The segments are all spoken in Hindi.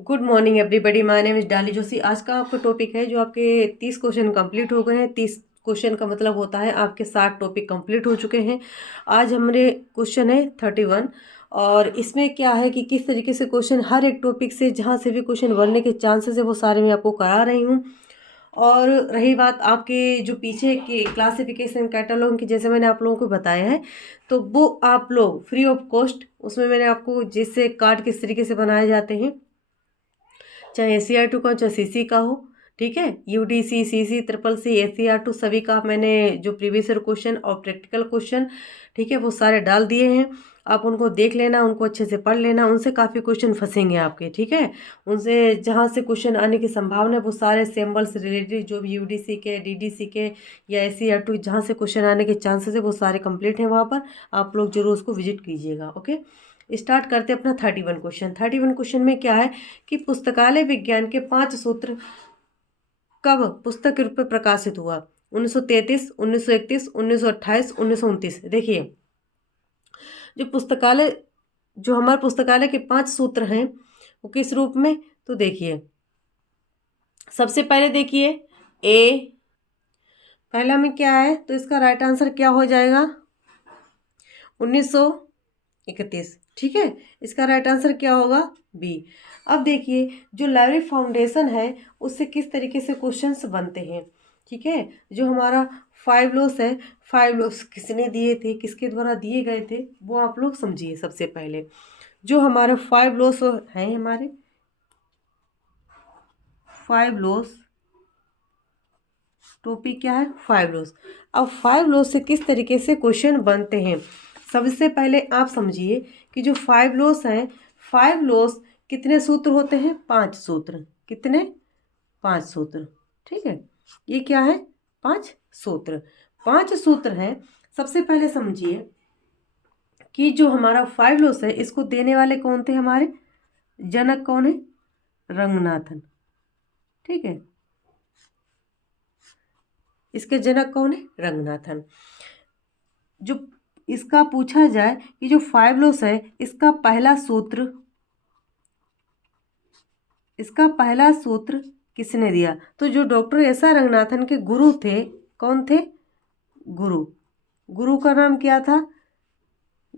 Good morning everybody, my name is डाली जोशी। आज का आपका टॉपिक है जो आपके 30 क्वेश्चन कंप्लीट हो गए हैं। 30 क्वेश्चन का मतलब होता है आपके 60 टॉपिक कंप्लीट हो चुके हैं। आज हमारे क्वेश्चन है 31। और इसमें क्या है कि किस तरीके से क्वेश्चन हर एक टॉपिक से जहाँ से भी क्वेश्चन बनने के चांसेस है वो सारे मैं आपको करा रही हूँ। और रही बात आपके जो पीछे के क्लासिफिकेशन कैटलॉग की, जैसे मैंने आप लोगों को बताया है, तो वो आप लोग फ्री ऑफ कॉस्ट, उसमें मैंने आपको जिससे कार्ड किस तरीके से बनाए जाते हैं, चाहे ACR2 का हो चाहे CC का हो, ठीक है। UDC, CC, triple C, ACR2 सभी का मैंने जो प्रीवियस ईयर क्वेश्चन और प्रैक्टिकल क्वेश्चन, ठीक है, वो सारे डाल दिए हैं। आप उनको देख लेना, उनको अच्छे से पढ़ लेना। उनसे काफ़ी क्वेश्चन फंसेंगे आपके, ठीक है। उनसे जहाँ से क्वेश्चन आने की संभावना है वो सारे सिंबल से रिलेटेड जो भी UDC के, DDC के या ACR2 जहाँ से क्वेश्चन आने के चांसेस है वो सारे कंप्लीट हैं वहाँ पर। आप लोग जरूर उसको विजिट कीजिएगा। ओके, स्टार्ट करते हैं अपना 31 क्वेश्चन। 31 क्वेश्चन में क्या है कि पुस्तकालय विज्ञान के 5 सूत्र कब पुस्तक के रूप में प्रकाशित हुआ? 1933, 1931, 1928, 1929। देखिए, जो पुस्तकालय जो हमारे पुस्तकालय के 5 सूत्र हैं वो किस रूप में, तो देखिए सबसे पहले देखिए ए, पहला में क्या है, तो इसका राइट आंसर क्या हो जाएगा? 1931, ठीक है। इसका राइट आंसर क्या होगा? बी। अब देखिए, जो लाइब्रेरी फाउंडेशन है उससे किस तरीके से क्वेश्चंस बनते हैं, ठीक है। जो हमारा 5 लॉस है, 5 लॉस किसने दिए थे, किसके द्वारा दिए गए थे, वो आप लोग समझिए। सबसे पहले जो हमारे 5 लॉस हैं, हमारे 5 लॉस टॉपिक क्या है? 5 लॉस। अब 5 लॉस से किस तरीके से क्वेश्चन बनते हैं, सबसे पहले आप समझिए कि जो 5 लॉस हैं, 5 लॉस कितने सूत्र होते हैं? 5 सूत्र। कितने? 5 सूत्र, ठीक है। ये क्या है? 5 सूत्र। 5 सूत्र हैं। सबसे पहले समझिए कि जो हमारा 5 लॉस है इसको देने वाले कौन थे? हमारे जनक कौन है? रंगनाथन, ठीक है। इसके जनक कौन है? रंगनाथन। जो इसका पूछा जाए कि जो 5 लॉस है इसका पहला सूत्र, इसका पहला सूत्र किसने दिया? तो जो डॉक्टर एस आर रंगनाथन के गुरु थे, कौन थे? गुरु। गुरु का नाम क्या था?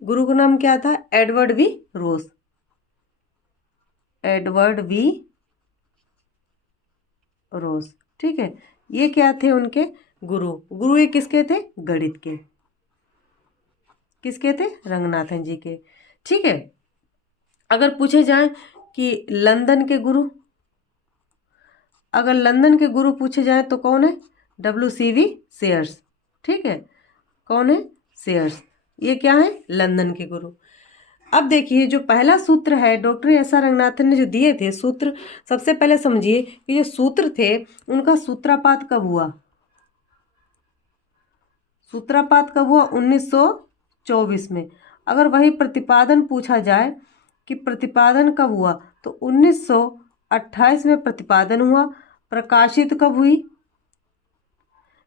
गुरु का नाम क्या था? Edward V Rose. Edward V Rose, ठीक है। ये क्या थे उनके गुरु? गुरु ये किसके थे? गणित के। किसके थे? रंगनाथन जी के, ठीक है। अगर पूछे जाए कि लंदन के गुरु, अगर लंदन के गुरु पूछे जाए तो कौन है? WCV शेयर्स, ठीक है। कौन है? शेयर्स। ये क्या है? लंदन के गुरु। अब देखिए, जो पहला सूत्र है डॉक्टर एस आर रंगनाथन ने जो दिए थे सूत्र, सबसे पहले समझिए कि जो सूत्र थे उनका सूत्रपात कब हुआ? सूत्रपात कब हुआ? 1924 में। अगर वही प्रतिपादन पूछा जाए कि प्रतिपादन कब हुआ, तो 1928 में प्रतिपादन हुआ। प्रकाशित कब हुई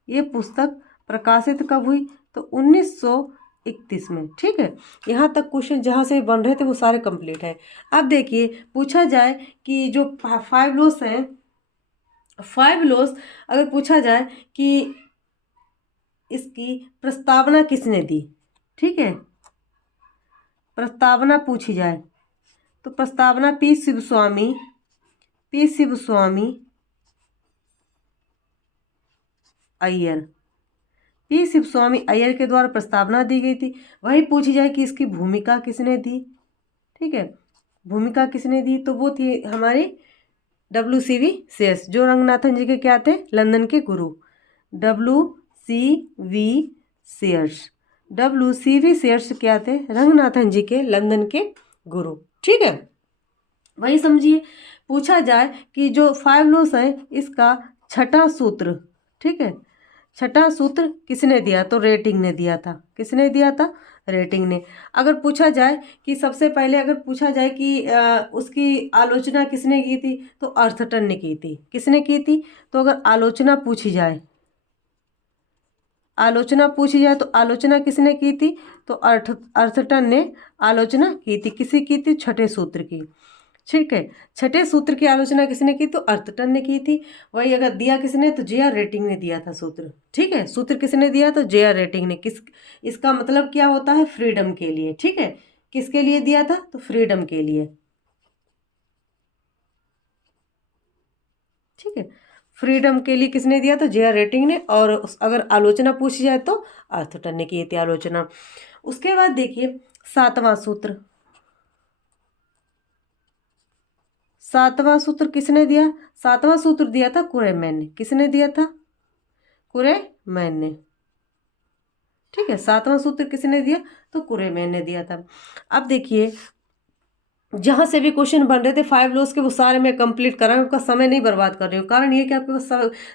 ये पुस्तक? प्रकाशित कब हुई? तो 1931 में, ठीक है। यहाँ तक क्वेश्चन जहाँ से बन रहे थे वो सारे कंप्लीट है। अब देखिए, पूछा जाए कि जो 5 लॉस हैं, 5 लॉस अगर पूछा जाए कि इसकी प्रस्तावना किसने दी, ठीक है, प्रस्तावना पूछी जाए तो प्रस्तावना P Shivswami, P Shivswami Iyer, P Shivswami Iyer के द्वारा प्रस्तावना दी गई थी। वही पूछी जाए कि इसकी भूमिका किसने दी, ठीक है। भूमिका किसने दी, तो वो थी हमारी WCV शेयर्स, जो रंगनाथन जी के क्या थे? लंदन के गुरु। WCV शेयर्स, WCV शेयर्स क्या थे? रंगनाथन जी के लंदन के गुरु, ठीक है। वही समझिए, पूछा जाए कि जो 5 लॉस है इसका छठा सूत्र, ठीक है, छठा सूत्र किसने दिया? तो रेटिंग ने दिया था। किसने दिया था? रेटिंग ने। अगर पूछा जाए कि सबसे पहले अगर पूछा जाए कि उसकी आलोचना किसने की थी, तो अर्थटन ने की थी। किसने की थी? तो अगर आलोचना पूछी जाए, आलोचना पूछी जाए तो आलोचना किसने की थी? तो अर्थटन ने आलोचना की थी। किसी की थी? छठे सूत्र की। ठीक है। छठे सूत्र की आलोचना किसने की? तो अर्थटन ने की थी। वही अगर दिया किसने? तो जे आर रेटिंग ने दिया था सूत्र। ठीक है, सूत्र किसने दिया? तो जे आर रेटिंग ने। इसका मतलब क्या होता है? फ्रीडम के लिए। ठीक है, किसके लिए दिया था? तो फ्रीडम के लिए। ठीक है, फ्रीडम के लिए किसने दिया? तो जे आर रेटिंग ने। और अगर आलोचना पूछी जाए तो अर्थटन ने की थी आलोचना। उसके बाद देखिए सातवां सूत्र। सातवां सूत्र किसने दिया? सातवां सूत्र दिया था कुरेमैन ने। किसने दिया था? कुरेमैन ने। ठीक है, सातवां सूत्र किसने दिया? तो कुरेमैन ने दिया था। अब देखिए जहां से भी क्वेश्चन बन रहे थे 5 लॉस के, वो सारे मैं कंप्लीट कर रहा हूँ, आपका समय नहीं बर्बाद कर रही हूँ। कारण ये कि आपके पास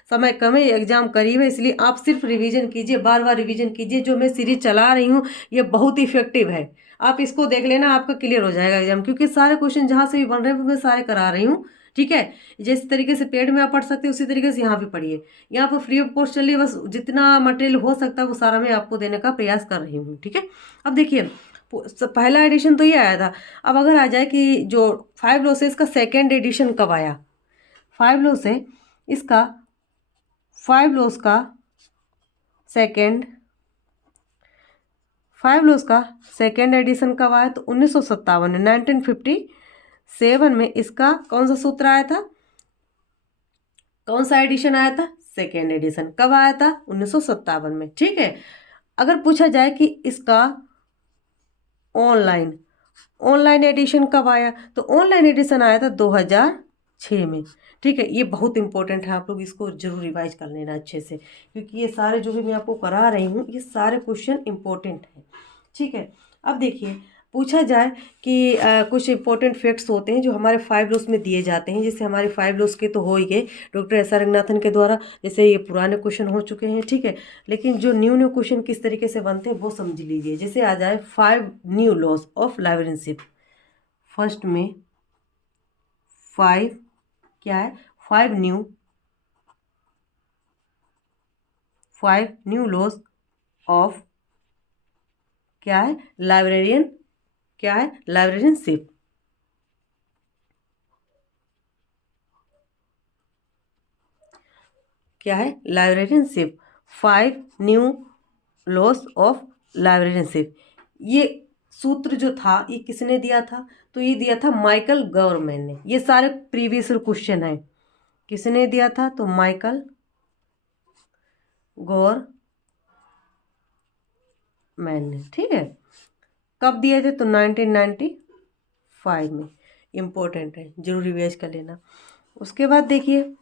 समय कम है, एग्जाम करीब है, इसलिए आप सिर्फ रिवीजन कीजिए, बार बार रिवीजन कीजिए। जो मैं सीरीज चला रही हूँ ये बहुत इफेक्टिव है, आप इसको देख लेना, आपका क्लियर हो जाएगा एग्जाम। क्योंकि सारे क्वेश्चन जहाँ से भी बन रहे हैं वो मैं सारे करा रही हूँ। ठीक है, जिस तरीके से पेड में आप पढ़ सकते हैं उसी तरीके से यहाँ पे पढ़िए। यहाँ पर फ्री ऑफ कॉस्ट चल रही है, बस जितना मटेरियल हो सकता है वो सारा मैं आपको देने का प्रयास कर रही हूँ। ठीक है, अब देखिए पहला एडिशन तो ये आया था। अब अगर आ जाए कि जो 5 लॉस है इसका सेकेंड एडिशन कब आया? 5 लॉस है इसका, 5 लॉस का सेकेंड 5 लॉस का सेकेंड एडिशन कब आया? तो 1957 में, 1957 में इसका कौन सा सूत्र आया था? कौन सा एडिशन आया था? Second edition. कब आया था? 1957 में। ठीक है, अगर पूछा जाए कि इसका ऑनलाइन ऑनलाइन एडिशन कब आया? तो ऑनलाइन एडिशन आया था 2006 में। ठीक है, ये बहुत इंपॉर्टेंट है, आप लोग इसको जरूर रिवाइज कर लेना अच्छे से, क्योंकि ये सारे जो भी मैं आपको करा रही हूँ ये सारे क्वेश्चन इंपॉर्टेंट हैं। ठीक है, अब देखिए पूछा जाए कि कुछ इंपॉर्टेंट फैक्ट्स होते हैं जो हमारे 5 लॉस में दिए जाते हैं। जैसे हमारे 5 लॉस के तो हो ही गए डॉक्टर एस आर रंगनाथन के द्वारा, जैसे ये पुराने क्वेश्चन हो चुके हैं। ठीक है, लेकिन जो न्यू न्यू क्वेश्चन किस तरीके से बनते हैं वो समझ लीजिए। जैसे आ जाए 5 new loss of librarianship. First में 5 क्या है? 5 न्यू लॉस ऑफ क्या है? लाइब्रेरियन क्या है? लाइब्रेरियनशिप। क्या है? Librarianship. 5 new loss of librarianship. ये सूत्र जो था ये किसने दिया था? तो ये दिया था माइकल गवर्नमेंट ने। ये सारे प्रीवियस क्वेश्चन हैं। किसने दिया था? तो माइकल गवर्नमेंट ने। ठीक है, कब दिए थे? तो 1995 में। इम्पोर्टेंट है, जरूर रिवाइज कर लेना। उसके बाद देखिए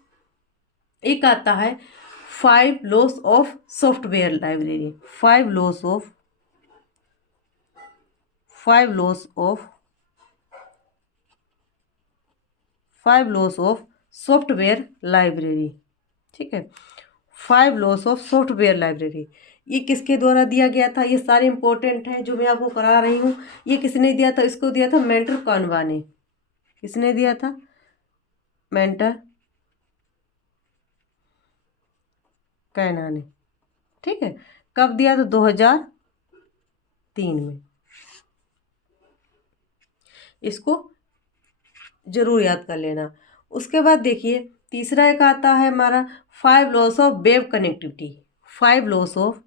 एक आता है 5 loss of software library. 5 loss of 5 loss of software library. ठीक है, 5 लॉस ऑफ सॉफ्टवेयर लाइब्रेरी ये किसके द्वारा दिया गया था? ये सारे इंपॉर्टेंट हैं जो मैं आपको करा रही हूँ। ये किसने दिया था? इसको दिया था मेंटर कानवा ने। किसने दिया था? मेंटर कैना ने। ठीक है, कब दिया? तो 2003 में। इसको जरूर याद कर लेना। उसके बाद देखिए तीसरा एक आता है हमारा 5 loss of web connectivity. 5 loss of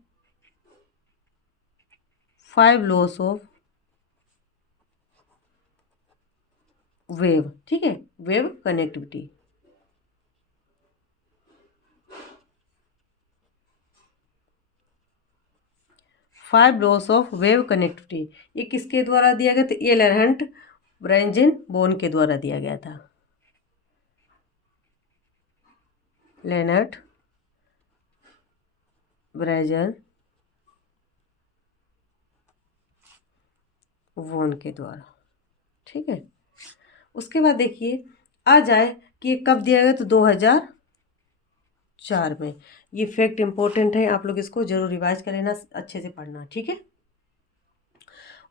web. ठीक है, web connectivity. 5 loss of web connectivity ये किसके द्वारा दिया गया? तो ये लेरहंट ब्रेंजन बोन के द्वारा दिया गया था। लेनर्ट ब्रेजन वोन के द्वारा। ठीक है, उसके बाद देखिए आ जाए कि ये कब दिया गया? तो 2004 में। ये फैक्ट इंपॉर्टेंट है, आप लोग इसको जरूर रिवाइज कर लेना, अच्छे से पढ़ना। ठीक है,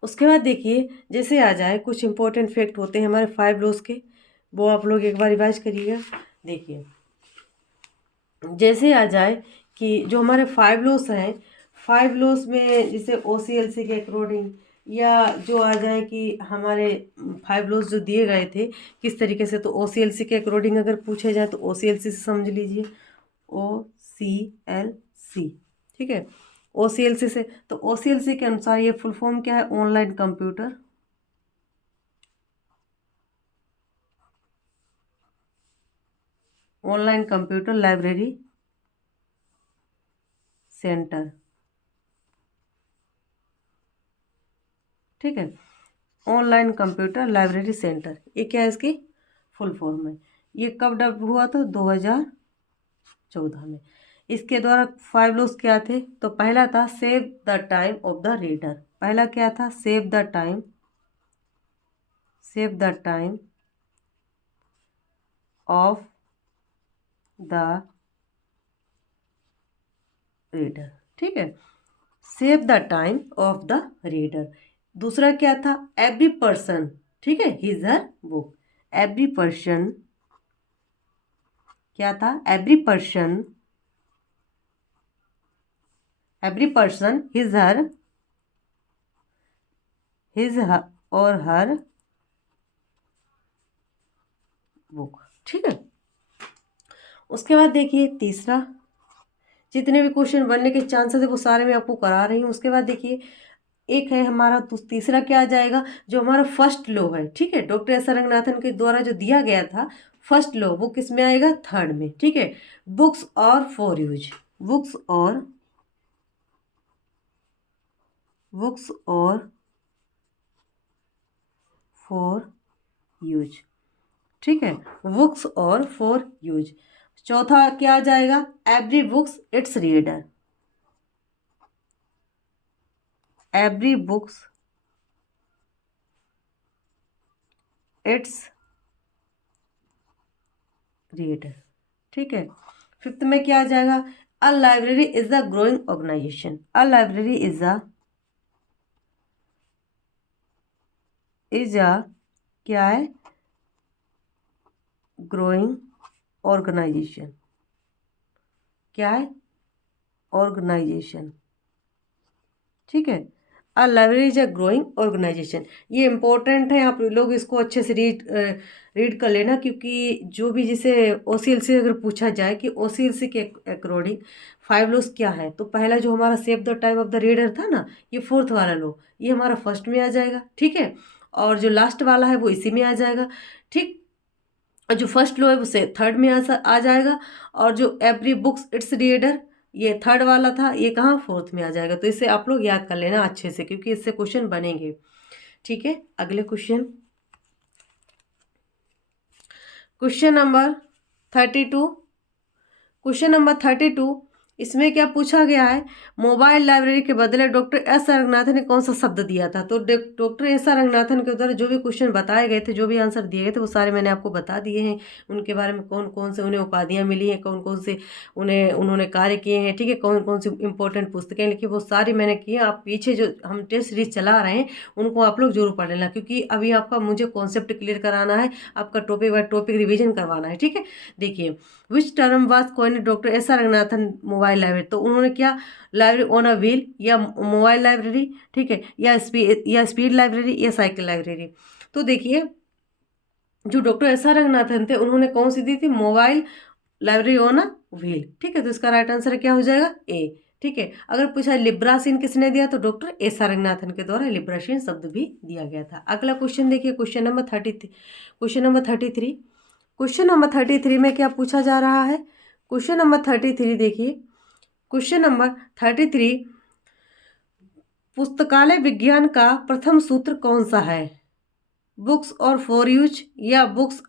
उसके बाद देखिए जैसे आ जाए कुछ इंपॉर्टेंट फैक्ट होते हैं हमारे 5 लॉस के, वो आप लोग एक बार रिवाइज करिएगा। देखिए जैसे आ जाए कि जो हमारे 5 लॉस हैं, 5 लॉस में जैसे OCLC के अकॉर्डिंग या जो आ जाए कि हमारे 5 लॉज जो दिए गए थे किस तरीके से, तो OCLC के अकॉर्डिंग अगर पूछे जाए तो OCLC से समझ लीजिए, OCLC, ठीक है, OCLC से। तो OCLC के अनुसार ये फुल फॉर्म क्या है, ऑनलाइन कंप्यूटर लाइब्रेरी सेंटर, ठीक है, ऑनलाइन कंप्यूटर लाइब्रेरी सेंटर, ये क्या है इसकी फुल फॉर्म है। ये कब डेवलप हुआ था, 2014 में। इसके द्वारा 5 लॉज क्या थे, तो पहला था save the time of the reader. पहला क्या था, save the time of the reader, ठीक है, save the time of the reader. दूसरा क्या था, एवरी पर्सन, ठीक है, his her book. Every person क्या था, एवरी पर्सन हिज और हर बुक, ठीक है। उसके बाद देखिए तीसरा, जितने भी क्वेश्चन बनने के चांसेस है वो सारे मैं आपको करा रही हूँ। उसके बाद देखिए एक है हमारा, तो तीसरा क्या आ जाएगा, जो हमारा फर्स्ट लॉ है, ठीक है, डॉक्टर एस आर रंगनाथन के द्वारा जो दिया गया था फर्स्ट लॉ, वो किस में आएगा, थर्ड में, ठीक है। बुक्स और फॉर यूज, बुक्स और फॉर यूज, ठीक है, बुक्स और फॉर यूज। चौथा क्या आ जाएगा, every books its reader, every books its reader, ठीक है। फिफ्थ में क्या आ जाएगा, a library is a growing organization, a library is a क्या है, ग्रोइंग ऑर्गेनाइजेशन, क्या है, ऑर्गेनाइजेशन, ठीक है। A library is a growing organization, ये इंपॉर्टेंट है, आप लोग इसको अच्छे से रीड कर लेना, क्योंकि जो भी जिसे OCLC अगर पूछा जाए कि OCLC के अकॉर्डिंग 5 लॉज क्या है, तो पहला जो हमारा save the time of the reader था ना, ये फोर्थ वाला लॉ, ये हमारा फर्स्ट में आ जाएगा, ठीक है, और जो लास्ट वाला है वो इसी में आ जाएगा, ठीक। और जो फर्स्ट लो है वो से थर्ड में आ जाएगा, और जो एवरी बुक्स इट्स रीडर ये थर्ड वाला था, ये कहाँ फोर्थ में आ जाएगा। तो इसे आप लोग याद कर लेना अच्छे से, क्योंकि इससे क्वेश्चन बनेंगे, ठीक है। अगले क्वेश्चन नंबर 32, क्वेश्चन नंबर 32, इसमें क्या पूछा गया है, मोबाइल लाइब्रेरी के बदले डॉक्टर एस आर रंगनाथन ने कौन सा शब्द दिया था। तो डॉक्टर एस आर रंगनाथन के द्वारा जो भी क्वेश्चन बताए गए थे, जो भी आंसर दिए गए थे, वो सारे मैंने आपको बता दिए हैं। उनके बारे में कौन कौन से उन्हें उपाधियां मिली हैं, कौन कौन से उन्होंने कार्य किए हैं, ठीक है, कौन कौन सी इंपॉर्टेंट पुस्तकें लिखी, वो सारी मैंने की है। आप पीछे जो हम टेस्ट सीरीज चला रहे हैं उनको आप लोग जरूर पढ़ लेना, क्योंकि अभी आपका मुझे कॉन्सेप्ट क्लियर कराना है, आपका टॉपिक बाय टॉपिक रिविजन करवाना है, ठीक है। देखिए, which term was coined doctor S R Ranganathan mobile library, तो उन्होंने क्या, लाइब्रेरी ऑन अ व्हील या मोबाइल लाइब्रेरी, ठीक है, या स्पीड लाइब्रेरी या साइकिल लाइब्रेरी। तो देखिए जो डॉक्टर एस आर रंगनाथन थे उन्होंने कौन सी दी थी, mobile library on a wheel, ठीक है। तो इसका राइट आंसर क्या हो जाएगा, ए, ठीक है। अगर पूछा लिब्रासीन किसने दिया, तो डॉक्टर एस आर रंगनाथन के द्वारा लिब्रासीन शब्द भी दिया गया था। अगला क्वेश्चन देखिए, क्वेश्चन नंबर 33 में क्या पूछा जा रहा है, क्वेश्चन नंबर 33 देखिए, क्वेश्चन नंबर 33, पुस्तकालय विज्ञान का प्रथम सूत्र कौन सा है, बुक्स और फॉर यूज, या बुक्स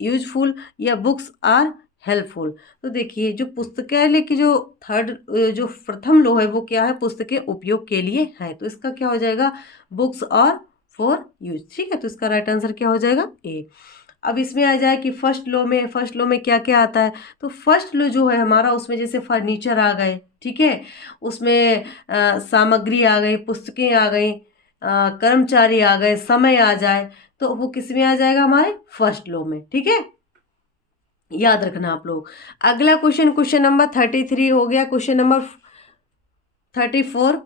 यूजफुल, या बुक्स आर हेल्पफुल। तो देखिए जो पुस्तकालय की जो थर्ड जो प्रथम लो है वो क्या है, पुस्तकें उपयोग के लिए है, तो इसका क्या हो जाएगा, बुक्स और फॉर यूज, ठीक है। तो इसका राइट आंसर क्या हो जाएगा, ए। अब इसमें आ जाए कि फर्स्ट लो में क्या क्या आता है, तो फर्स्ट लो जो है हमारा, उसमें जैसे फर्नीचर आ गए, ठीक है, उसमें सामग्री आ गई, पुस्तकें आ गई, कर्मचारी आ गए, समय आ जाए, तो वो किस में आ जाएगा, हमारे फर्स्ट लो में, ठीक है, याद रखना आप लोग। अगला क्वेश्चन नंबर 33 हो गया। क्वेश्चन नंबर 34,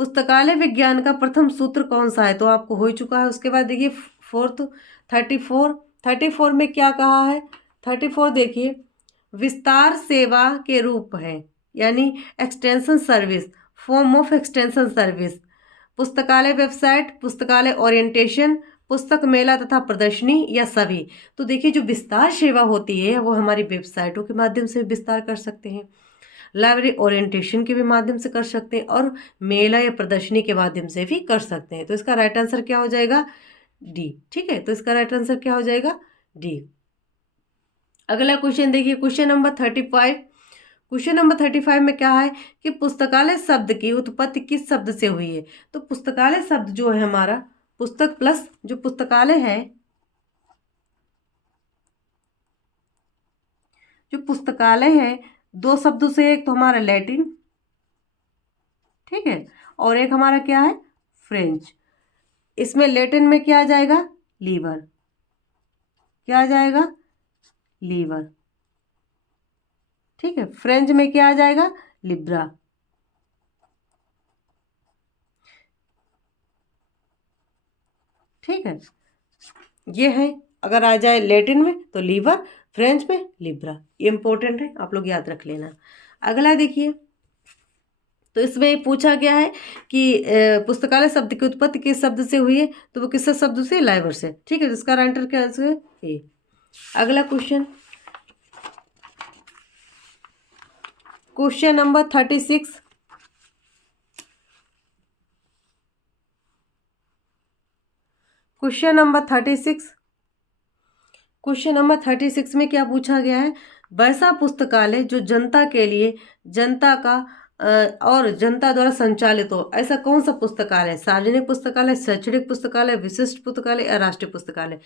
पुस्तकालय विज्ञान का प्रथम सूत्र कौन सा है, तो आपको हो ही चुका है। उसके बाद देखिए फोर्थ 34 में क्या कहा है। 34 देखिए, विस्तार सेवा के रूप है, यानी extension service, form of extension service, पुस्तकालय वेबसाइट, पुस्तकालय ओरिएंटेशन, पुस्तक मेला तथा प्रदर्शनी, या सभी। तो देखिए जो विस्तार सेवा होती है वो हमारी वेबसाइटों के माध्यम से विस्तार कर सकते हैं, लाइब्रेरी ओरिएंटेशन के भी माध्यम से कर सकते हैं, और मेला या प्रदर्शनी के माध्यम से भी कर सकते हैं। तो इसका राइट आंसर क्या हो जाएगा, डी। ठीक है, तो इसका राइट आंसर क्या हो जाएगा, डी। अगला क्वेश्चन देखिए, क्वेश्चन नंबर 35। क्वेश्चन नंबर 35 में क्या है कि पुस्तकालय शब्द की उत्पत्ति किस शब्द से हुई है। तो पुस्तकालय शब्द जो है हमारा, पुस्तक प्लस जो पुस्तकालय है, जो पुस्तकालय है दो शब्दों से, एक तो हमारा लैटिन, ठीक है, और एक हमारा क्या है, फ्रेंच। इसमें लैटिन में क्या आ जाएगा, लीवर, क्या आ जाएगा, लीवर, ठीक है। फ्रेंच में क्या आ जाएगा, लिब्रा, ठीक है। ये है, अगर आ जाए लैटिन में तो लीवर, फ्रेंच में लिब्रा, ये इंपॉर्टेंट है, आप लोग याद रख लेना। अगला देखिए, तो इसमें पूछा गया है कि पुस्तकालय शब्द की उत्पत्ति किस शब्द से हुई है, तो वो किस शब्द से, लाइवर से, ठीक है। तो इसका आंसर क्या है, ए। अगला question, question number 36। Question number 36, question number 36 में क्या पूछा गया है, वैसा पुस्तकालय जो जनता के लिए, जनता का और जनता द्वारा संचालित हो, ऐसा कौन सा पुस्तकालय, सार्वजनिक पुस्तकालय, शैक्षणिक पुस्तकालय, विशिष्ट पुस्तकालय या राष्ट्रीय पुस्तकालय।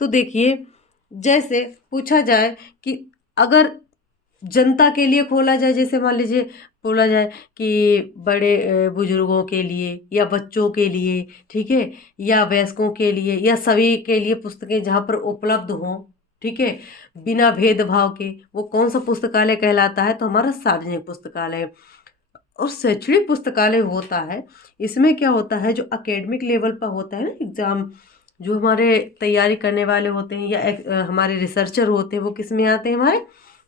तो देखिए जैसे पूछा जाए कि अगर जनता के लिए खोला जाए, जैसे मान लीजिए बोला जाए कि बड़े बुजुर्गों के लिए या बच्चों के लिए, ठीक है, या वयस्कों के लिए या सभी के लिए पुस्तकें जहाँ पर उपलब्ध हों, ठीक है, बिना भेदभाव के, वो कौन सा पुस्तकालय कहलाता है, तो हमारा सार्वजनिक पुस्तकालय। और शैक्षणिक पुस्तकालय होता है, इसमें क्या होता है, जो एकेडमिक लेवल पर होता है ना एग्जाम, जो हमारे तैयारी करने वाले होते हैं या हमारे रिसर्चर होते हैं, वो किस में आते हैं, हमारे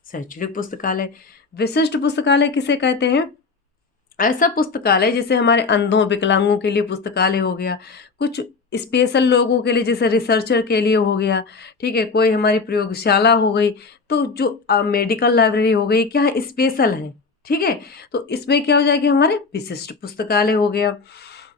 शैक्षणिक पुस्तकालय। विशिष्ट पुस्तकालय किसे कहते हैं, ऐसा पुस्तकालय जैसे हमारे अंधों विकलांगों के लिए पुस्तकालय हो गया, कुछ स्पेशल लोगों के लिए जैसे रिसर्चर के लिए हो गया, ठीक है, कोई हमारी प्रयोगशाला हो गई, तो जो मेडिकल लाइब्रेरी हो गई, क्या है, स्पेशल है, ठीक है। तो इसमें क्या हो जाएगी, हमारे विशिष्ट पुस्तकालय हो गया।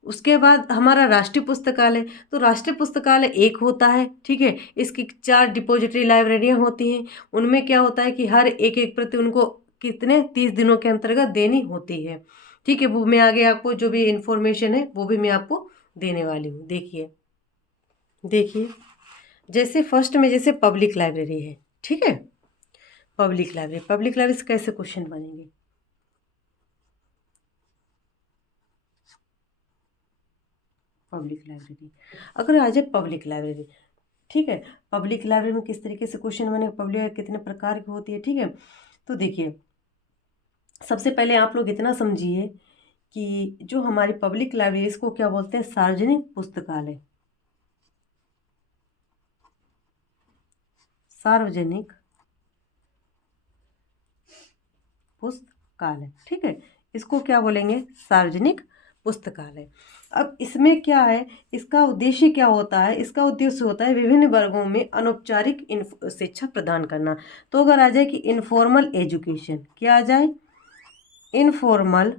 उसके बाद हमारा राष्ट्रीय पुस्तकालय, तो राष्ट्रीय पुस्तकालय एक होता है, ठीक है, इसकी 4 डिपॉजिटरी लाइब्रेरियां होती हैं, उनमें क्या होता है कि हर एक एक प्रति उनको कितने 30 दिनों के अंतर्गत देनी होती है, ठीक है। वो मैं आगे आपको जो भी इंफॉर्मेशन है वो भी मैं आपको देने वाली हूँ। देखिए देखिए जैसे फर्स्ट में जैसे पब्लिक लाइब्रेरी है, ठीक है, पब्लिक लाइब्रेरी से कैसे क्वेश्चन बनेंगे, पब्लिक लाइब्रेरी, अगर आ जाए पब्लिक लाइब्रेरी, ठीक है, पब्लिक लाइब्रेरी में किस तरीके से क्वेश्चन बने, पब्लिक कितने प्रकार की होती है, ठीक है। तो देखिए सबसे पहले आप लोग इतना समझिए कि जो हमारी पब्लिक लाइब्रेरी, इसको क्या बोलते हैं, सार्वजनिक पुस्तकालय, सार्वजनिक पुस्तकालय, ठीक है, इसको क्या बोलेंगे, सार्वजनिक पुस्तकालय। अब इसमें क्या है, इसका उद्देश्य क्या होता है, इसका उद्देश्य होता है विभिन्न वर्गों में अनौपचारिक शिक्षा प्रदान करना। तो अगर आ जाए कि इनफॉर्मल एजुकेशन, क्या आ जाए, इनफॉर्मल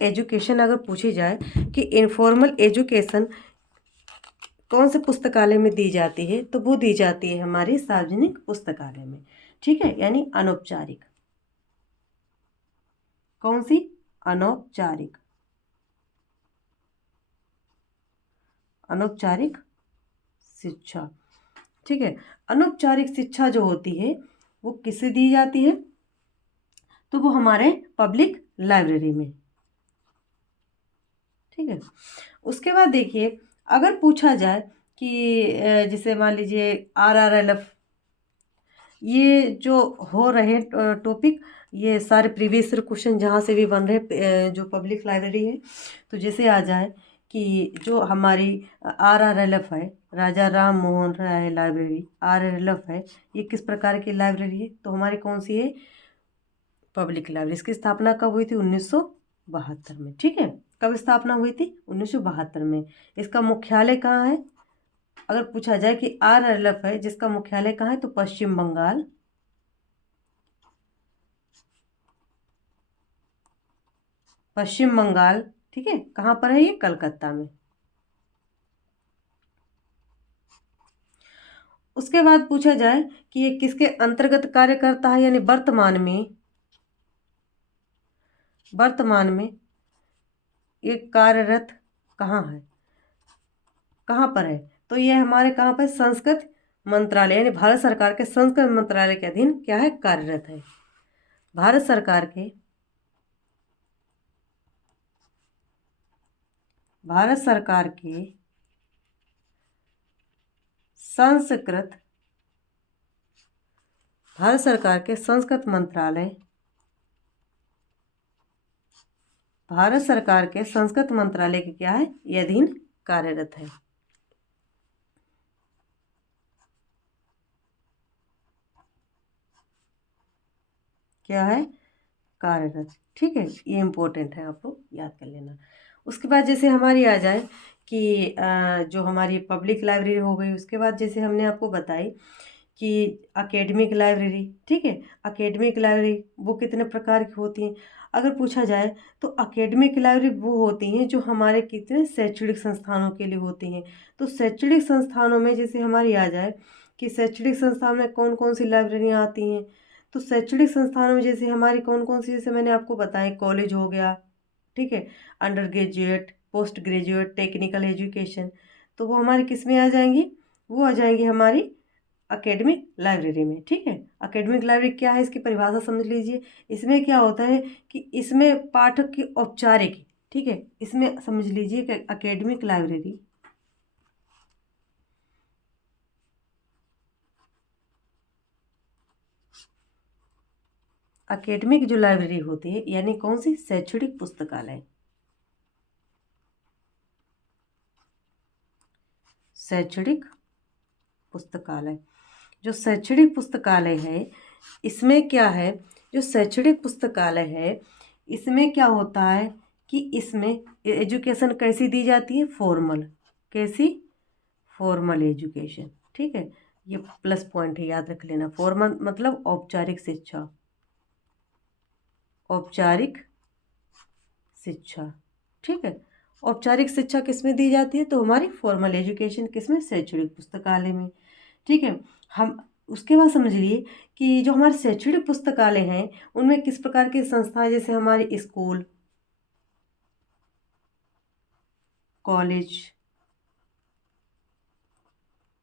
एजुकेशन अगर पूछी जाए कि इनफॉर्मल एजुकेशन कौन से पुस्तकालय में दी जाती है, तो वो दी जाती है हमारे सार्वजनिक पुस्तकालय में, ठीक है, यानी अनौपचारिक, कौन सी, अनौपचारिक, अनौपचारिक शिक्षा, ठीक है। अनौपचारिक शिक्षा जो होती है वो किसे दी जाती है, तो वो हमारे पब्लिक लाइब्रेरी में, ठीक है। उसके बाद देखिए अगर पूछा जाए कि जैसे मान लीजिए RRLF, ये जो हो रहे टॉपिक, ये सारे प्रीवियस क्वेश्चन जहाँ से भी बन रहे जो पब्लिक लाइब्रेरी है। तो जैसे आ जाए कि जो हमारी RRLF है, राजा राम मोहन राय लाइब्रेरी, RRLF है, ये किस प्रकार की लाइब्रेरी है? तो हमारी कौन सी है? Public library. इसकी स्थापना कब हुई थी? 1972 में। ठीक है, कब स्थापना हुई थी? 1972 में। इसका मुख्यालय कहाँ है? अगर पूछा जाए कि RRLF है जिसका मुख्यालय कहाँ है, तो पश्चिम बंगाल, पश्चिम बंगाल। ठीक है, कहाँ पर है ये? कलकत्ता में। उसके बाद पूछा जाए कि ये किसके अंतर्गत कार्य करता है, यानी वर्तमान में ये कार्यरत कहाँ है, कहाँ पर है? तो ये हमारे कहाँ पर? संस्कृत मंत्रालय, यानी भारत सरकार के संस्कृत मंत्रालय के अधीन क्या है? कार्यरत है। भारत सरकार के संस्कृत भारत सरकार के संस्कृत मंत्रालय, भारत सरकार के संस्कृत मंत्रालय के क्या है? ये अधीन कार्यरत है। क्या है? कार्यरत। ठीक है, ये इम्पोर्टेंट है, आप लोग याद कर लेना। उसके बाद जैसे हमारी आ जाए कि जो हमारी पब्लिक लाइब्रेरी हो गई, उसके बाद जैसे हमने आपको बताई कि एकेडमिक लाइब्रेरी। ठीक है, एकेडमिक लाइब्रेरी वो कितने प्रकार की होती हैं? अगर पूछा जाए तो एकेडमिक लाइब्रेरी वो होती हैं जो हमारे कितने शैक्षणिक संस्थानों के लिए होती हैं। तो शैक्षणिक संस्थानों में जैसे हमारी आ जाए कि शैक्षणिक संस्थान में कौन कौन सी लाइब्रेरियाँ आती हैं, तो शैक्षणिक संस्थानों में जैसे हमारी कौन कौन सी, जैसे मैंने आपको बताया, कॉलेज हो गया, ठीक है, under graduate, post graduate, technical education, तो वो हमारी किस में आ जाएंगी? वो आ जाएंगी हमारी एकेडमिक लाइब्रेरी में। ठीक है, एकेडमिक लाइब्रेरी क्या है, इसकी परिभाषा समझ लीजिए। इसमें क्या होता है कि इसमें पाठक की औपचारिक, ठीक है, इसमें समझ लीजिए कि एकेडमिक लाइब्रेरी, एकेडमिक जो लाइब्रेरी होती है, यानी कौन सी? शैक्षणिक पुस्तकालय। शैक्षणिक पुस्तकालय, जो शैक्षणिक पुस्तकालय है, इसमें क्या है? जो शैक्षणिक पुस्तकालय है, इसमें क्या होता है कि इसमें एजुकेशन कैसी दी जाती है? फॉर्मल। कैसी? Formal education. ठीक है, ये प्लस पॉइंट है, याद रख लेना। फॉर्मल मतलब औपचारिक शिक्षा, औपचारिक शिक्षा। ठीक है, औपचारिक शिक्षा किसमें दी जाती है? तो हमारी फॉर्मल एजुकेशन किसमें? शैक्षणिक पुस्तकालय में। ठीक है, हम उसके बाद समझ लिए कि जो हमारे शैक्षणिक पुस्तकालय हैं उनमें किस प्रकार की संस्थाएं, जैसे हमारे स्कूल, कॉलेज,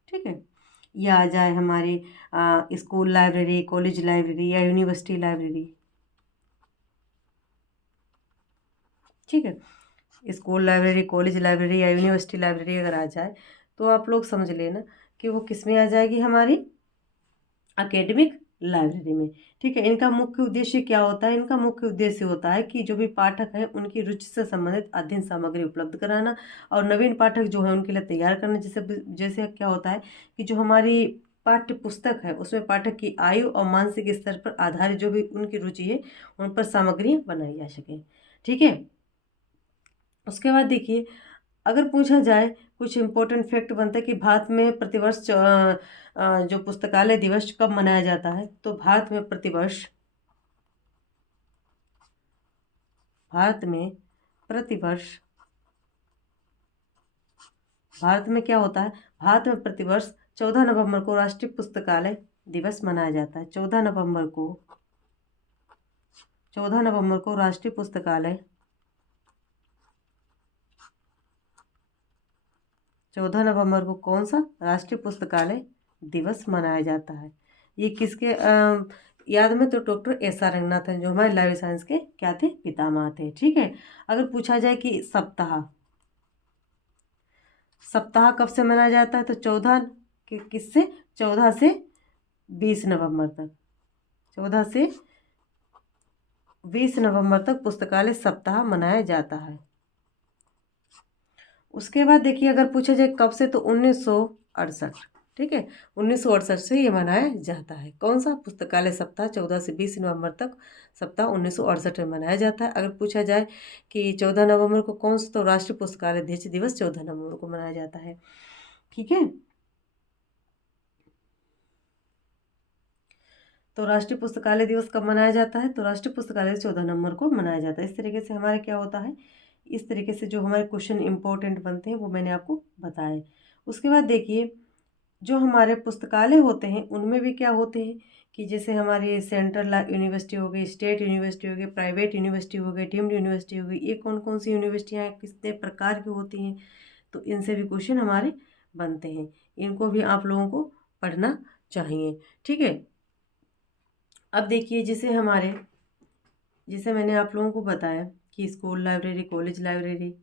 ठीक है, या आ जाए हमारी स्कूल लाइब्रेरी, कॉलेज लाइब्रेरी या यूनिवर्सिटी लाइब्रेरी। ठीक है, स्कूल लाइब्रेरी, कॉलेज लाइब्रेरी या यूनिवर्सिटी लाइब्रेरी अगर आ जाए तो आप लोग समझ लेना कि वो किस में आ जाएगी? हमारी एकेडमिक लाइब्रेरी में। ठीक है, इनका मुख्य उद्देश्य क्या होता है? इनका मुख्य उद्देश्य होता है कि जो भी पाठक हैं उनकी रुचि से संबंधित अध्ययन सामग्री उपलब्ध कराना और नवीन पाठक जो है उनके लिए तैयार करना। जैसे जैसे क्या होता है कि जो हमारी पाठ्य पुस्तक है उसमें पाठक की आयु और मानसिक स्तर पर आधारित जो भी उनकी रुचि है उन पर सामग्री बनाई जा सके। ठीक है, उसके बाद देखिए, अगर पूछा जाए कुछ इम्पोर्टेंट फैक्ट बनता है कि भारत में प्रतिवर्ष जो पुस्तकालय दिवस कब मनाया जाता है, तो भारत में प्रतिवर्ष भारत में क्या होता है? भारत में प्रतिवर्ष 14 नवंबर को राष्ट्रीय पुस्तकालय दिवस मनाया जाता है। 14 नवंबर को राष्ट्रीय पुस्तकालय 14 नवंबर को कौन सा राष्ट्रीय पुस्तकालय दिवस मनाया जाता है? ये किसके याद में? तो डॉक्टर S R रंगनाथन, जो हमारे लाइफ साइंस के क्या थे? पितामह थे। ठीक है, अगर पूछा जाए कि सप्ताह सप्ताह कब से मनाया जाता है, तो 14 किससे? 14 से 20 नवंबर तक, 14 से 20 नवंबर तक पुस्तकालय सप्ताह मनाया जाता है। उसके बाद देखिए अगर पूछा जाए कब से, तो 1968, ठीक है, 1968 से ये मनाया जाता है। कौन सा? पुस्तकालय सप्ताह 14 से 20 नवंबर तक सप्ताह 1968 में मनाया जाता है। अगर पूछा जाए कि 14 नवंबर को कौन सा, तो राष्ट्रीय पुस्तकालय दिवस 14 नवंबर को मनाया जाता है। ठीक है, तो राष्ट्रीय पुस्तकालय दिवस कब मनाया जाता है? तो राष्ट्रीय पुस्तकालय 14 नवंबर को मनाया जाता है। इस तरीके से हमारे क्या होता है, इस तरीके से जो हमारे क्वेश्चन इंपॉर्टेंट बनते हैं वो मैंने आपको बताए। उसके बाद देखिए जो हमारे पुस्तकालय होते हैं उनमें भी क्या होते हैं कि जैसे हमारी सेंट्रल यूनिवर्सिटी हो गई, स्टेट यूनिवर्सिटी हो गई, प्राइवेट यूनिवर्सिटी हो गई, डीम्ड यूनिवर्सिटी हो गई, ये कौन कौन सी यूनिवर्सिटियाँ हैं, कितने प्रकार की होती हैं, तो इनसे भी क्वेश्चन हमारे बनते हैं। इनको भी आप लोगों को पढ़ना चाहिए। ठीक है, अब देखिए जैसे मैंने आप लोगों को बताया कि स्कूल लाइब्रेरी, कॉलेज लाइब्रेरी,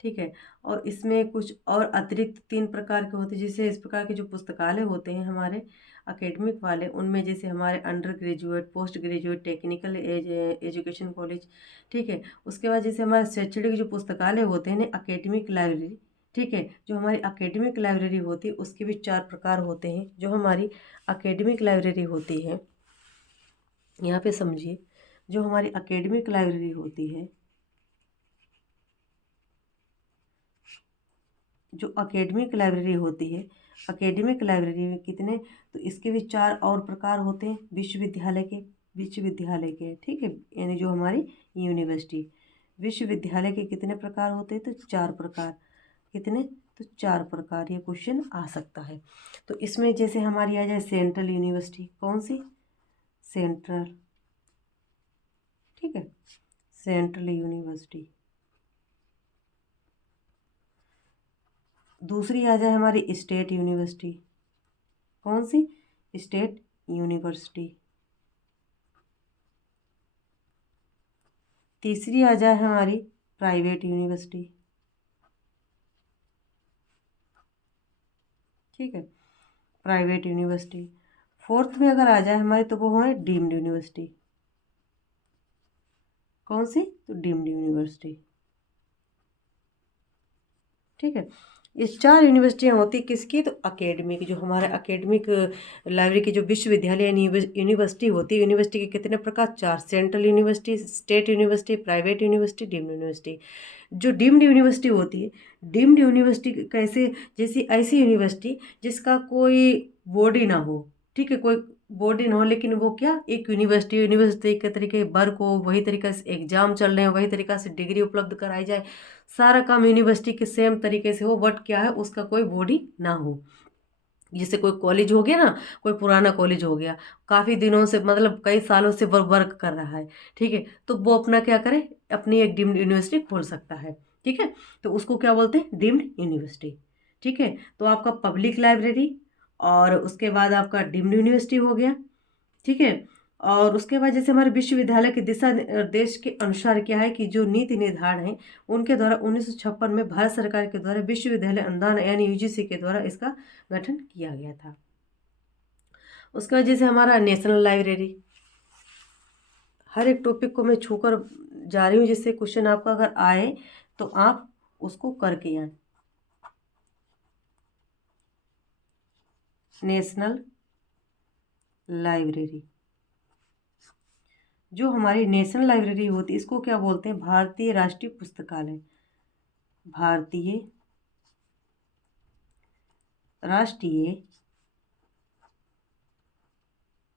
ठीक है, और इसमें कुछ और अतिरिक्त 3 प्रकार के होते हैं। जैसे इस प्रकार के जो पुस्तकालय होते हैं हमारे एकेडमिक वाले, उनमें जैसे हमारे under graduate, post graduate, technical education college, ठीक है। उसके बाद जैसे हमारे शैक्षणिक जो पुस्तकालय होते हैं एकेडमिक लाइब्रेरी, ठीक है, जो हमारी एकेडमिक लाइब्रेरी होती है उसके भी 4 प्रकार होते हैं। जो हमारी एकेडमिक लाइब्रेरी होती है, यहाँ पे समझिए, जो हमारी एकेडमिक लाइब्रेरी होती है, जो एकेडमिक लाइब्रेरी होती है, एकेडमिक लाइब्रेरी में कितने, तो इसके भी 4 और प्रकार होते हैं विश्वविद्यालय के, ठीक है, यानी जो हमारी यूनिवर्सिटी, विश्वविद्यालय के कितने प्रकार होते हैं, तो 4 प्रकार। कितने? तो 4 प्रकार। ये क्वेश्चन आ सकता है। तो इसमें जैसे हमारी आ जाए सेंट्रल यूनिवर्सिटी, कौन सी? सेंट्रल, ठीक है, सेंट्रल यूनिवर्सिटी। दूसरी आ जाए हमारी स्टेट यूनिवर्सिटी, कौन सी? State university. तीसरी आ जाए हमारी प्राइवेट यूनिवर्सिटी, ठीक है, प्राइवेट यूनिवर्सिटी। फोर्थ में अगर आ जाए हमारी, तो वो है डीम्ड यूनिवर्सिटी, कौन सी? तो डीम्ड यूनिवर्सिटी, ठीक है। इस 4 यूनिवर्सिटियाँ होती किसकी? तो अकेडमिक, जो हमारा अकेडमिक लाइब्रेरी की जो विश्वविद्यालय यानी यूनिवर्सिटी होती है, यूनिवर्सिटी के कितने प्रकार? 4। Central university, state university, private university, deemed university. जो डीम्ड यूनिवर्सिटी होती है, डीम्ड यूनिवर्सिटी कैसे? जैसी ऐसी यूनिवर्सिटी जिसका कोई बॉडी ना हो, ठीक है, कोई बॉडी ना हो, लेकिन वो क्या, एक यूनिवर्सिटी के तरीके वर्क हो, वही तरीके से एग्जाम चल रहे हैं, वही तरीका से डिग्री उपलब्ध कराई जाए, सारा काम यूनिवर्सिटी के सेम तरीके से हो, बट क्या है, उसका कोई बॉडी ना हो। जैसे कोई कॉलेज हो गया ना, कोई पुराना कॉलेज हो गया, काफ़ी दिनों से मतलब कई सालों से वर्क कर रहा है, ठीक है, तो वो अपना क्या करे, अपनी एक डीम्ड यूनिवर्सिटी खोल सकता है, ठीक है, तो उसको क्या बोलते हैं? डीम्ड यूनिवर्सिटी, ठीक है। तो आपका पब्लिक लाइब्रेरी और उसके बाद आपका डीम्ड यूनिवर्सिटी हो गया, ठीक है। और उसके बाद जैसे हमारे विश्वविद्यालय के दिशा निर्देश के अनुसार क्या है कि जो नीति निर्धारण है उनके द्वारा 1956 में भारत सरकार के द्वारा विश्वविद्यालय अनुदान यानी यूजीसी के द्वारा इसका गठन किया गया था। उसके बाद जैसे हमारा नेशनल लाइब्रेरी, हर एक टॉपिक को मैं छूकर जा रही हूँ जिससे क्वेश्चन आपका अगर आए तो आप उसको करके आए। नेशनल लाइब्रेरी, जो हमारी नेशनल लाइब्रेरी होती है इसको क्या बोलते हैं? भारतीय राष्ट्रीय पुस्तकालय, भारतीय राष्ट्रीय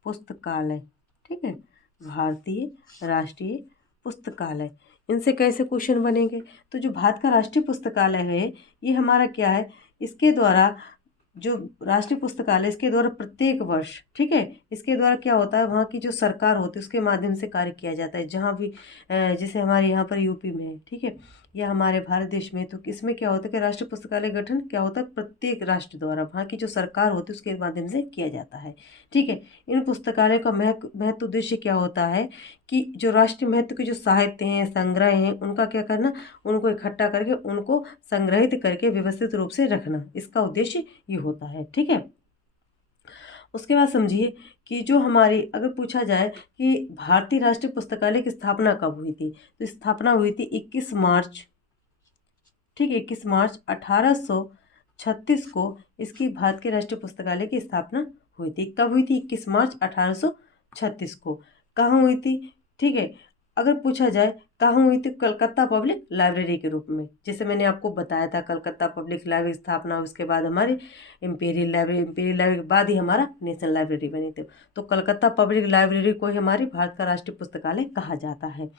पुस्तकालय, ठीक है, भारतीय राष्ट्रीय पुस्तकालय। इनसे कैसे क्वेश्चन बनेंगे? तो जो भारत का राष्ट्रीय पुस्तकालय है ये हमारा क्या है, इसके द्वारा जो राष्ट्रीय पुस्तकालय इसके द्वारा प्रत्येक वर्ष, ठीक है, इसके द्वारा क्या होता है, वहाँ की जो सरकार होती है उसके माध्यम से कार्य किया जाता है। जहाँ भी जैसे हमारे यहाँ पर यूपी में है, ठीक है, या हमारे भारत देश में, तो इसमें क्या होता है कि राष्ट्रीय पुस्तकालय गठन क्या होता है, प्रत्येक राष्ट्र द्वारा वहाँ की जो सरकार होती है उसके माध्यम से किया जाता है, ठीक है। इन पुस्तकालय का महत्व उद्देश्य क्या होता है कि जो राष्ट्रीय महत्व के जो साहित्य हैं, संग्रह हैं, उनका क्या करना, उनको इकट्ठा करके उनको संग्रहित करके व्यवस्थित रूप से रखना, इसका उद्देश्य ये होता है, ठीक है। उसके बाद समझिए कि जो हमारी अगर पूछा जाए कि भारतीय राष्ट्रीय पुस्तकालय की स्थापना कब हुई थी, तो स्थापना हुई थी 21 मार्च, ठीक है, 21 मार्च 1836 को इसकी भारत के राष्ट्रीय पुस्तकालय की स्थापना हुई थी। कब हुई थी? 21 मार्च 1836 को। कहाँ हुई थी? ठीक है, अगर पूछा जाए कहाँ हुई थी, कलकत्ता पब्लिक लाइब्रेरी के रूप में। जैसे मैंने आपको बताया था, कलकत्ता पब्लिक लाइब्रेरी स्थापना, उसके बाद हमारी इंपीरियल लाइब्रेरी के बाद ही हमारा नेशनल लाइब्रेरी बनी थी। तो कलकत्ता पब्लिक लाइब्रेरी को ही हमारी भारत का राष्ट्रीय पुस्तकालय कहा जाता है।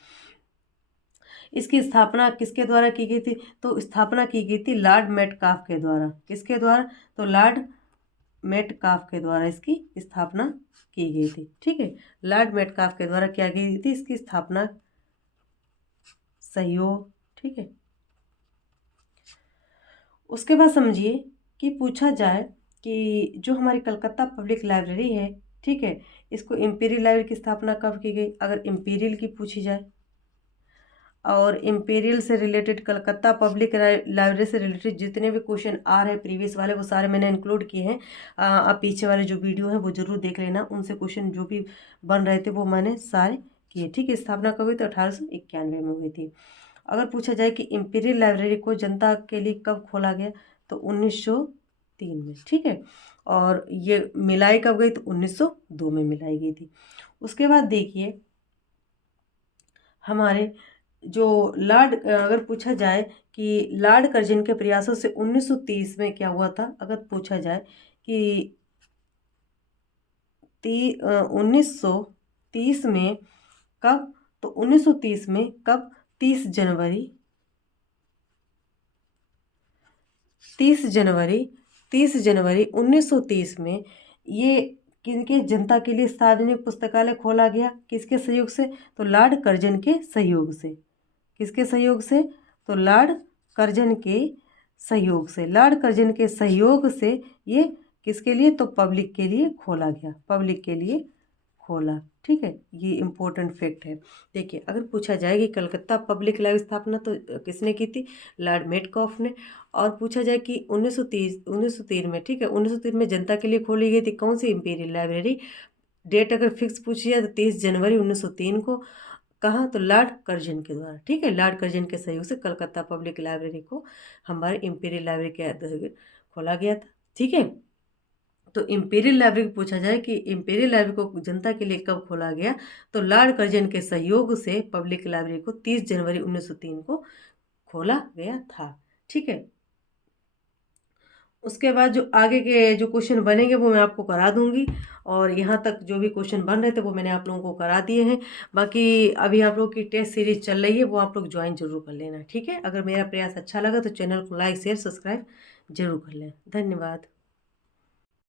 इसकी स्थापना किसके द्वारा की गई थी? तो स्थापना की गई थी लॉर्ड मेटकाफ के द्वारा। किसके द्वारा? तो लॉर्ड मेटकाफ के द्वारा इसकी स्थापना की गई थी। ठीक है, लॉर्ड मेटकाफ के द्वारा क्या गई थी इसकी स्थापना, सहयोग। ठीक है, उसके बाद समझिए कि पूछा जाए कि जो हमारी कलकत्ता पब्लिक लाइब्रेरी है, ठीक है, इसको इंपीरियल लाइब्रेरी की स्थापना कब की गई? अगर इंपीरियल की पूछी जाए, और इंपीरियल से रिलेटेड, कलकत्ता पब्लिक लाइब्रेरी से रिलेटेड जितने भी क्वेश्चन आ रहे हैं प्रीवियस वाले, वो सारे मैंने इंक्लूड किए हैं। आप पीछे वाले जो वीडियो हैं वो जरूर देख लेना, उनसे क्वेश्चन जो भी बन रहे थे वो मैंने सारे किए। ठीक है, स्थापना कब हुई? तो 1891 में हुई थी। अगर पूछा जाए कि इंपीरियल लाइब्रेरी को जनता के लिए कब खोला गया, तो 1903 में। ठीक है, और ये मिलाई कब गई? तो 1902 में मिलाई गई थी। उसके बाद देखिए हमारे जो लॉर्ड, अगर पूछा जाए कि लॉर्ड कर्जन के प्रयासों से 1930 में क्या हुआ था, अगर पूछा जाए कि 1930 में कब, तो 1930 में कब? 30 जनवरी 1930 में ये किनके, जनता के लिए सार्वजनिक पुस्तकालय खोला गया। किसके सहयोग से? तो लॉर्ड कर्जन के सहयोग से। किसके सहयोग से? तो लॉर्ड कर्जन के सहयोग से। लॉर्ड कर्जन के सहयोग से ये किसके लिए? तो पब्लिक के लिए खोला गया, पब्लिक के लिए खोला। ठीक है, ये इम्पोर्टेंट फैक्ट है। देखिए, अगर पूछा जाए कि कलकत्ता पब्लिक लाइब्रेरी स्थापना तो किसने की थी? लॉर्ड मेटकॉफ ने। और पूछा जाए कि 1903 में, ठीक है, 1903 में जनता के लिए खोली गई थी कौन सी? Imperial library. डेट अगर फिक्स पूछी जाए तो 30 जनवरी 1903 को। कहाँ? तो लॉर्ड कर्जन के द्वारा। ठीक है, लॉर्ड कर्जन के सहयोग से कलकत्ता पब्लिक लाइब्रेरी को हमारे इंपीरियल लाइब्रेरी के अंतर्गत खोला गया था। ठीक है, तो इंपीरियल लाइब्रेरी पूछा जाए कि इंपीरियल लाइब्रेरी को जनता के लिए कब खोला गया, तो लॉर्ड कर्जन के सहयोग से पब्लिक लाइब्रेरी को 30 जनवरी 1903 को खोला गया था। ठीक है, उसके बाद जो आगे के जो क्वेश्चन बनेंगे वो मैं आपको करा दूंगी, और यहाँ तक जो भी क्वेश्चन बन रहे थे वो मैंने आप लोगों को करा दिए हैं। बाकी अभी आप लोगों की टेस्ट सीरीज चल रही है, वो आप लोग ज्वाइन जरूर कर लेना। ठीक है, अगर मेरा प्रयास अच्छा लगा तो चैनल को लाइक शेयर सब्सक्राइब जरूर कर लें। धन्यवाद।